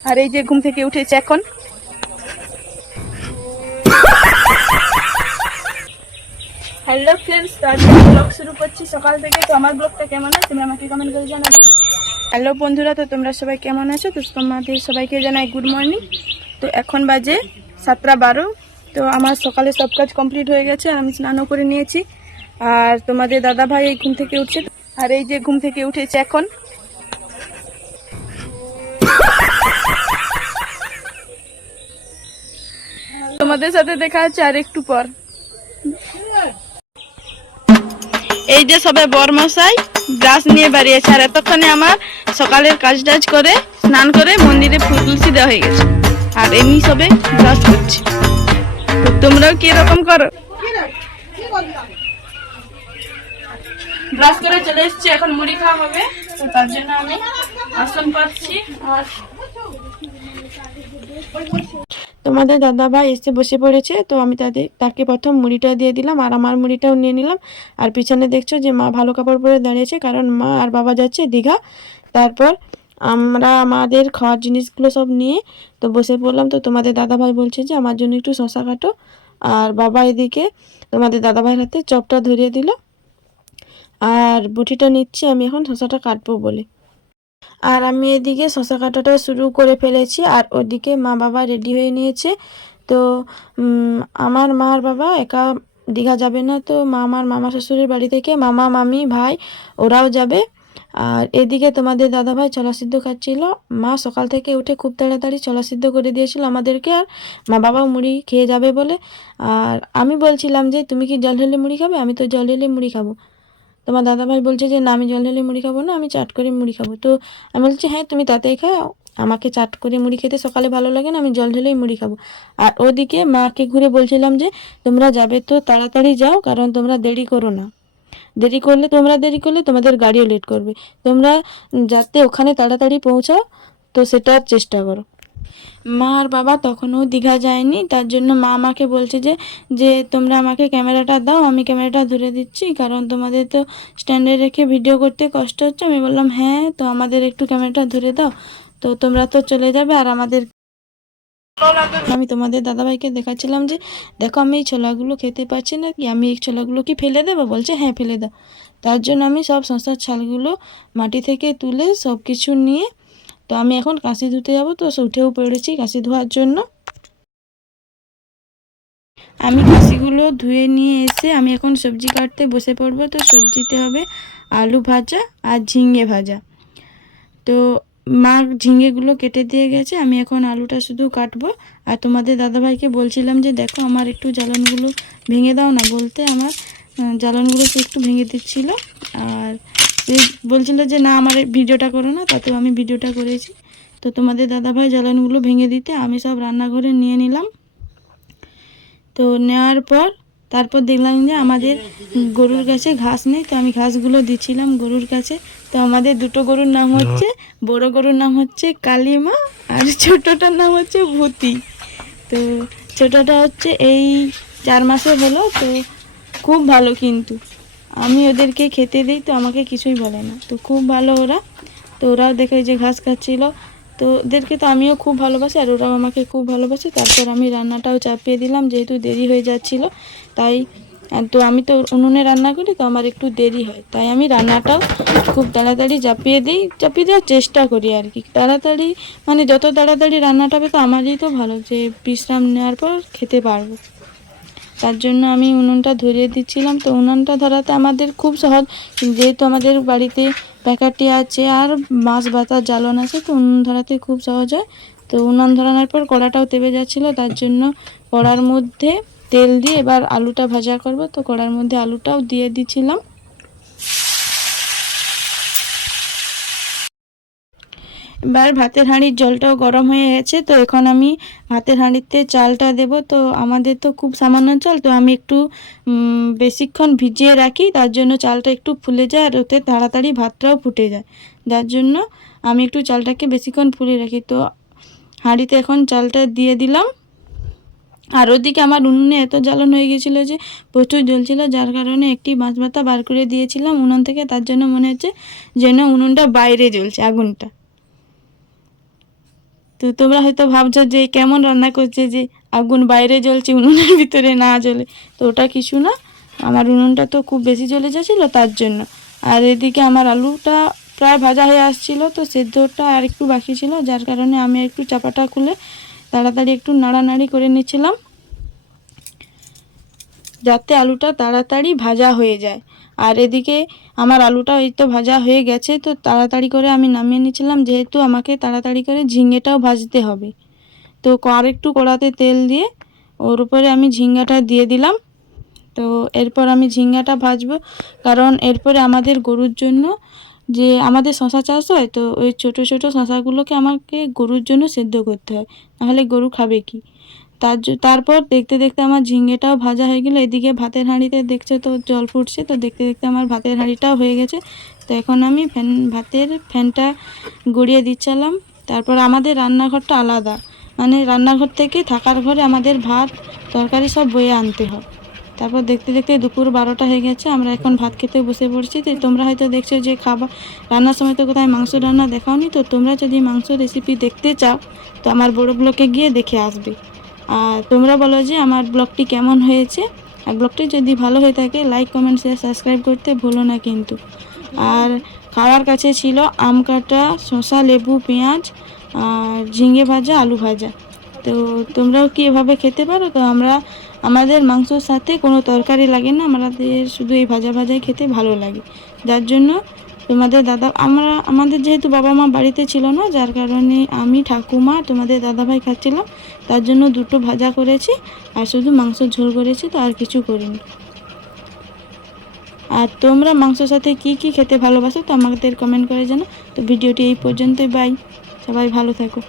আর এই যে ঘুম থেকে উঠেছে এখন। হ্যালো ফ্রেন্ডস তো ব্লগ শুরু করছি। সকাল থেকে তো আমার ব্লগটা কেমন আছে? তুমি আমাকে কমেন্ট করে জানাবে। হ্যালো বন্ধুরা, তো তোমরা সবাই কেমন আছো? তো তোমাদের সবাইকে জানাই গুড মর্নিং তো এখন বাজে সাতটা বারো। তো আমার সকালে সব কাজ কমপ্লিট হয়ে গেছে আর আমি স্নানও করে নিয়েছি। আর তোমাদের দাদা ভাই এই ঘুম থেকে উঠছে। আর এই যে ঘুম থেকে উঠেছে এখন তোমাদের সাথে দেখা হচ্ছে আর একটু পর। এই যে সবে বরমশাই, ব্রাশ নিয়ে বাড়িয়েছে আর এতক্ষণে আমার সকালের কাজ টাজ করে, স্নান করে মন্দিরে ফুল তুলসি দেওয়া হয়ে গেছে। আর এমনি সবে ব্রাশ করছি। তোমরাও কি এরকম করো? ব্রাশ করে চলে এসেছি, এখন মুড়ি খাওয়া হবে। তো তার জন্য আমি আসন পাচ্ছি। আর তোমাদের দাদা ভাই এসে বসে পড়েছে, তো আমি তাদের, তাকে প্রথম মুড়িটা দিয়ে দিলাম আর আমার মুড়িটাও নিয়ে নিলাম। আর পিছনে দেখছ যে মা ভালো কাপড় পরে দাঁড়িয়েছে, কারণ মা আর বাবা যাচ্ছে দীঘা। তারপর আমরা আমাদের খাওয়ার জিনিসগুলো সব নিয়ে তো বসে পড়লাম। তো তোমাদের দাদা ভাই বলছে যে আমার জন্য একটু শশা কাটো। আর বাবা এদিকে তোমাদের দাদা ভাইয়ের হাতে চপটা ধরিয়ে দিল। আর বটিটা নিচ্ছি আমি এখন শশাটা কাটবো বলে। আর আমি এদিকে শশা কাটাটা শুরু করে ফেলেছি, আর ওদিকে মা বাবা রেডি হয়ে নিয়েছে। তো আমার মা আর বাবা একা দীঘা যাবে না, তো মা আমার মামা শ্বশুরের বাড়ি থেকে মামা, মামি, ভাই ওরাও যাবে। আর এদিকে তোমাদের দাদা ভাই চলা সিদ্ধ খাচ্ছিল। মা সকাল থেকে উঠে খুব তাড়াতাড়ি চলা সিদ্ধ করে দিয়েছিল আমাদেরকে, আর মা বাবা মুড়ি খেয়ে যাবে বলে। আর আমি বলছিলাম যে, তুমি কি জল ঢেলে মুড়ি খাবে? আমি তো জল ঢেলে মুড়ি খাব। তোমার দাদা ভাই বলছে যে, না, আমি জল ঢেলে মুড়ি খাব না, আমি চাট করে মুড়ি খাব। তো আমি বলছি হ্যাঁ তুমি তাতেই খাও, আমাকে চাট করে মুড়ি খেতে সকালে ভালো লাগে না, আমি জল ঢেলেই মুড়ি খাব। আর ওদিকে মাকে ঘুরে বলছিলাম যে, তোমরা যাবে তো তাড়াতাড়ি যাও, কারণ তোমরা দেরি করো না। দেরি করলে, তোমরা দেরি করলে তোমাদের গাড়িও লেট করবে। তোমরা যাতে ওখানে তাড়াতাড়ি পৌঁছাও, তো সেটার চেষ্টা করো। মা আর বাবা তখনও দীঘা যায়নি, তার জন্য মা আমাকে বলছে যে যে তোমরা আমাকে ক্যামেরাটা দাও, আমি ক্যামেরাটা ধরে দিচ্ছি, কারণ তোমাদের তো স্ট্যান্ডে রেখে ভিডিও করতে কষ্ট হচ্ছে। আমি বললাম হ্যাঁ তো আমাদের একটু ক্যামেরাটা ধরে দাও, তো তোমরা তো চলে যাবে আর আমাদের আমি তোমাদের দাদাভাইকে দেখাচ্ছিলাম যে, দেখো আমি এই ছোলাগুলো খেতে পারছি না কি, আমি এই ছোলাগুলো কি ফেলে দেবো? বলছে হ্যাঁ ফেলে দাও। তার জন্য আমি সব শশার ছালগুলো মাটি থেকে তুলে সব কিছু নিয়ে তো আমি এখন কাশি ধুতে যাব তো উঠেও পড়েছি কাশি ধোয়ার জন্য। আমি কাশিগুলো ধুয়ে নিয়ে এসে আমি এখন সবজি কাটতে বসে পড়ব তো, সবজিতে হবে আলু ভাজা আর ঝিঙে ভাজা। তো মা ঝিঙেগুলো কেটে দিয়ে গেছে, আমি এখন আলুটা শুধু কাটবো। আর তোমাদের দাদাভাইকে বলছিলাম যে, দেখো আমার একটু জ্বালানগুলো ভেঙে দাও না, বলতে আমার জ্বালানগুলো একটু ভেঙে দিচ্ছিল। আর বলছিল যে, না, আমার ভিডিওটা করো না, তাতেও আমি ভিডিওটা করেছি। তো তোমাদের দাদাভাই জ্বালানগুলো ভেঙে দিতে আমি সব রান্নাঘরে নিয়ে নিলাম। তো নেওয়ার পর, তারপর দেখলাম যে, আমাদের গরুর কাছে ঘাস নেই। তো আমি ঘাসগুলো দিচ্ছিলাম গরুর কাছে। তো আমাদের দুটো গরুর নাম হচ্ছে, বড় গরুর নাম হচ্ছে কালিমা আর ছোটটার নাম হচ্ছে ভূতি। তো ছোটটা হচ্ছে এই চার মাসে হলো, তো খুব ভালো কিন্তু। আমি ওদেরকে খেতে দিই, তো আমাকে কিছুই বলে না। তো খুব ভালো ওরা। তো ওরাও দেখে যে ঘাস খাচ্ছিল। তো ওদেরকে তো আমিও খুব ভালোবাসি, আর ওরাও আমাকে খুব ভালোবাসে। তারপর আমি রান্নাটাও চাপিয়ে দিলাম, যেহেতু দেরি হয়ে যাচ্ছিল। তাই তো আমি তো উনুনে রান্না করি, তো আমার একটু দেরি হয়। তাই আমি রান্নাটাও খুব তাড়াতাড়ি চাপিয়ে দিই, চাপিয়ে দেওয়ার চেষ্টা করি আর কি। তাড়াতাড়ি মানে যত তাড়াতাড়ি রান্নাটা হবে, তো আমারই তো ভালো যে বিশ্রাম নেওয়ার পর খেতে পারব। তার জন্য আমি উনুনটা ধরিয়ে দিচ্ছিলাম। তো উনুনটা ধরাতে আমাদের খুব সহজ। যেহেতু আমাদের বাড়িতে প্যাকাটি আছে আর মাছ বাতার জ্বালন আছে, তো উনুন ধরাতে খুব সহজ হয়। তো উনুন ধরানোর পর কড়াটাও তেবে যাচ্ছিল, তার জন্য কড়ার মধ্যে তেল দিয়ে এবার আলুটা ভাজা করব। তো কড়ার মধ্যে আলুটাও দিয়ে দিচ্ছিলাম। এবার ভাতের হাঁড়ির জলটাও গরম হয়ে গেছে, তো এখন আমি ভাতের হাঁড়িতে চালটা দেব। তো আমাদের তো খুব সামান্য চাল, তো আমি একটু বেশিক্ষণ ভিজিয়ে রাখি, তার জন্য চালটা একটু ফুলে যায় আর ওতে তাড়াতাড়ি ভাতটাও ফুটে যায়। যার জন্য আমি একটু চালটাকে বেশিক্ষণ ফুলে রাখি। তো হাঁড়িতে এখন চালটা দিয়ে দিলাম। আর ওদিকে আমার উনুনে এত জ্বালান হয়ে গেছিল যে প্রচুর জ্বলছিল, যার কারণে একটি বাঁশ বাতা বার করে দিয়েছিলাম উনুন থেকে, তার জন্য মনে হচ্ছে যেন উনুনটা বাইরে জ্বলছে, আগুনটা। তো তোমরা হয়তো ভাবছ যে কেমন রান্না করছে যে আগুন বাইরে জ্বলছে, উনুনের ভিতরে না জ্বলে। তো ওটা কিছু না, আমার উনুনটা তো খুব বেশি জ্বলে যাচ্ছিল তার জন্য। আর এদিকে আমার আলুটা প্রায় ভাজা হয়ে আসছিল, তো সেদ্ধটা আর একটু বাকি ছিল, যার কারণে আমি একটু চাপাটা খুলে তাড়াতাড়ি একটু নাড়ানাড়ি করে নিচ্ছিলাম, যাতে আলুটা তাড়াতাড়ি ভাজা হয়ে যায়। আর এদিকে আমার আলুটা ওই তো ভাজা হয়ে গেছে, তো তাড়াতাড়ি করে আমি নামিয়ে নিয়েছিলাম, যেহেতু আমাকে তাড়াতাড়ি করে ঝিঙেটাও ভাজতে হবে। তো আর একটু কড়াতে তেল দিয়ে ওর উপরে আমি ঝিঙ্গাটা দিয়ে দিলাম। তো এরপর আমি ঝিঙ্গাটা ভাজবো, কারণ এরপরে আমাদের গরুর জন্য যে আমাদের শশা চাষ হয়, তো ওই ছোটো ছোটো শশাগুলোকে আমাকে গরুর জন্য সেদ্ধ করতে হয়, নাহলে গরু খাবে কি? তার তারপর দেখতে দেখতে আমার ঝিঙ্গেটাও ভাজা হয়ে গেলো। এদিকে ভাতের হাঁড়িতে দেখছ তো জল ফুটছে, তো দেখতে দেখতে আমার ভাতের হাঁড়িটাও হয়ে গেছে। তো এখন আমি ফ্যান, ভাতের ফ্যানটা গড়িয়ে দিচ্ছিলাম। তারপর আমাদের রান্নাঘরটা আলাদা। মানে রান্নাঘর থেকে থাকার ঘরে আমাদের ভাত, তরকারি সব বয়ে আনতে হয়। তারপর দেখতে দেখতে দুপুর বারোটা হয়ে গেছে, আমরা এখন ভাত খেতে বসে পড়ছি। তো তোমরা হয়তো দেখছ যে খাবার রান্নার সময় তো কোথায় মাংস রান্না দেখাওনি। তো তোমরা যদি মাংস রেসিপি দেখতে চাও, তো আমার বড় ব্লকে গিয়ে দেখে আসবে। আর তোমরা বলো যে আমার ব্লগটি কেমন হয়েছে? আর ব্লগটি যদি ভালো হয়ে থাকে লাইক কমেন্ট শেয়ার সাবস্ক্রাইব করতে ভুলো না কিন্তু। আর খাওয়ার কাছে ছিল আম কাটা, শসা, লেবু, পেঁয়াজ, আর ঝিঙে ভাজা, আলু ভাজা। তো তোমরাও কি এভাবে খেতে পারো? তো আমরা, আমাদের মাংসর সাথে কোনো তরকারি লাগে না। আমাদের শুধু এই ভাজা ভাজাই খেতে ভালো লাগে। যার জন্য তোমাদের দাদা, আমরা, আমাদের যেহেতু বাবা মা বাড়িতে ছিল না, যার কারণে আমি ঠাকুমা তোমাদের দাদাভাই খাচ্ছিলাম, তার জন্য দুটো ভাজা করেছি, আর শুধু মাংস ঝোল করেছি, তো আর কিছু করিনি। আর তোমরা মাংসর সাথে কি কি খেতে ভালোবাসো, তো আমাদের কমেন্ট করে জানো তো ভিডিওটি এই পর্যন্তই বাই সবাই ভালো থাকো।